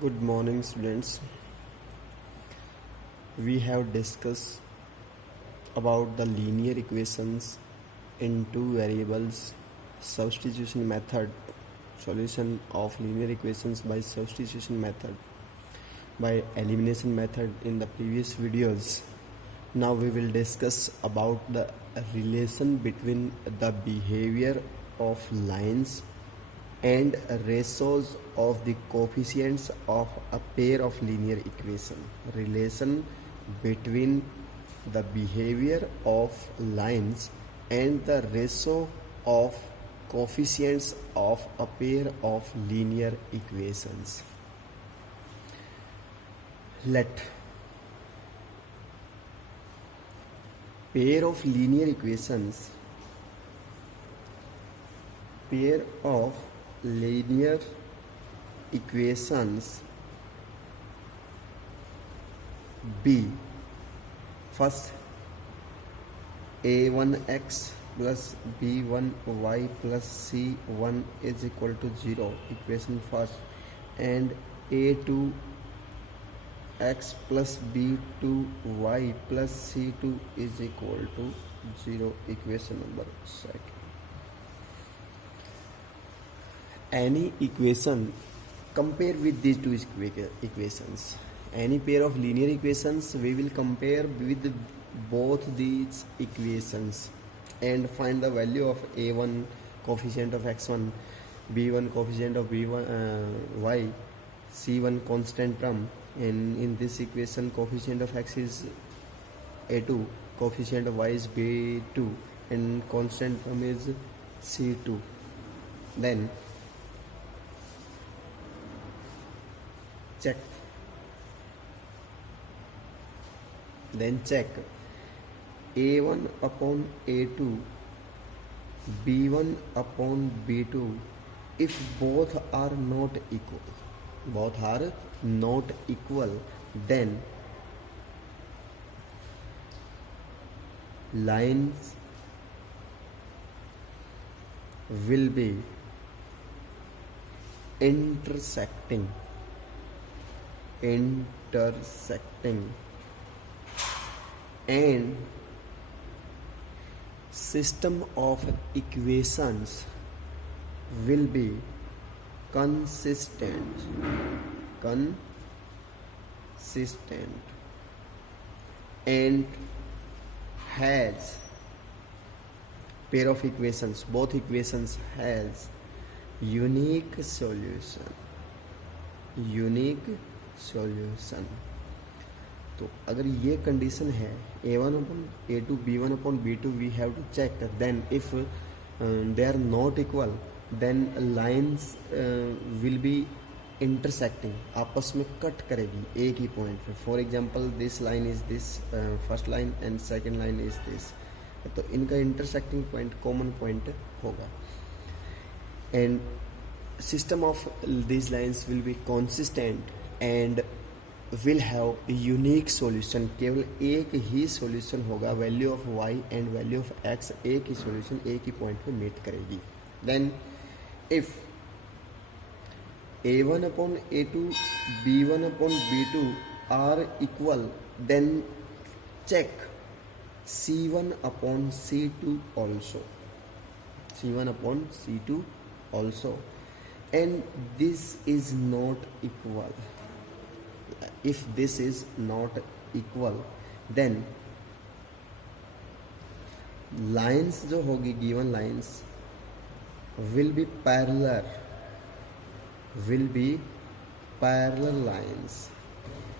Good morning, students. We have discussed about the linear equations in two variables, substitution method, solution of linear equations by substitution method, by elimination method in the previous videos. Now we will discuss about the relation between the behavior of lines and ratios of the coefficients of a pair of linear equation. Relation between the behavior of lines and the ratio of coefficients of a pair of linear equations. Let pair of linear equations be first a1x plus b1y plus c1 is equal to 0, equation first, and a2x plus b2y plus c2 is equal to 0, equation number second. Any equation, compare with these two equations. Any pair of linear equations, we will compare with both these equations and find the value of a1 coefficient of x1, b1 coefficient of y, c1 constant term, and in this equation coefficient of x is a2, coefficient of y is b2, and constant term is c2. Then check a1 upon a2, b1 upon b2 if both are not equal, then lines will be intersecting and system of equations will be consistent and has pair of equations, both equations has unique solution. तो अगर ये condition है a1 upon a2 b1 upon b2 we have to check, then if they are not equal then lines will be intersecting, आपस में cut करेगी एक ही point पे. For example this line is this first line and second line is this, तो इनका intersecting point common point होगा. And system of these lines will be consistent and will have unique solution. केवल एक ही solution होगा, value of y and value of x एक ही solution एक ही point पे meet करेगी. Then if a1 upon a2 b1 upon b2 are equal, then check c1 upon c2 also, and this is not equal. If this is not equal, then lines जो होगी given lines will be parallel lines,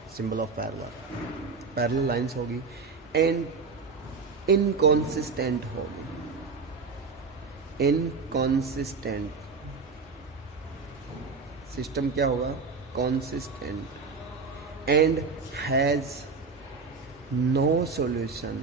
symbol of parallel lines होगी, and inconsistent होगी. inconsistent system क्या होगा, consistent and has no solution.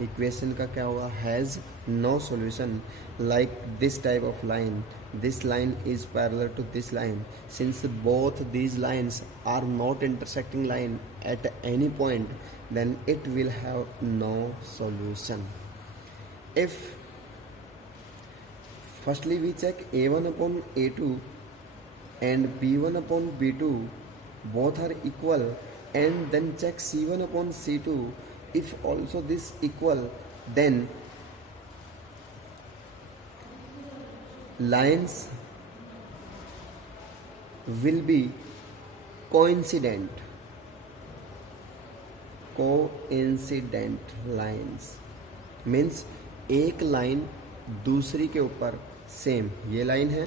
Equation का क्या होगा, has no solution. Like this type of line, this line is parallel to this line. Since both these lines are not intersecting line at any point, then it will have no solution. If firstly we check a1 upon a2 and b1 upon b2 both are equal, and then check c1 upon c2, if also this equal, then lines will be coincident lines means एक line दूसरी के ऊपर same, ये line है,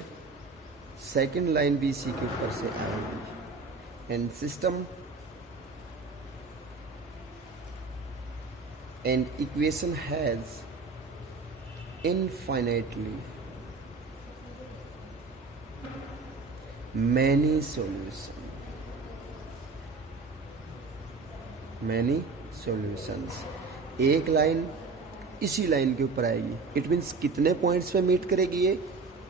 second line भी इसी के ऊपर से आएगी, and system and equation has infinitely many solutions। एक लाइन इसी लाइन के ऊपर आएगी, इट मीन्स कितने पॉइंट्स पे मीट करेगी ये,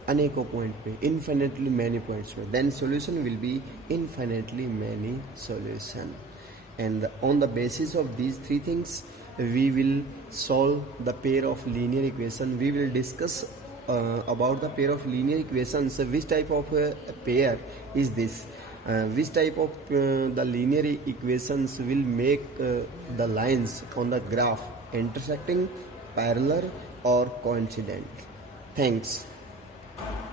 अनेकों पॉइंट पे, इनफाइनेटली मैनी पॉइंट्स पे, then solution will be infinitely many solution, and on the basis of these three things we will solve the pair of linear equation। We will discuss about the pair of linear equations, which type of pair is this, which type of the linear equations will make the lines on the graph intersecting, parallel or coincident। Thanks।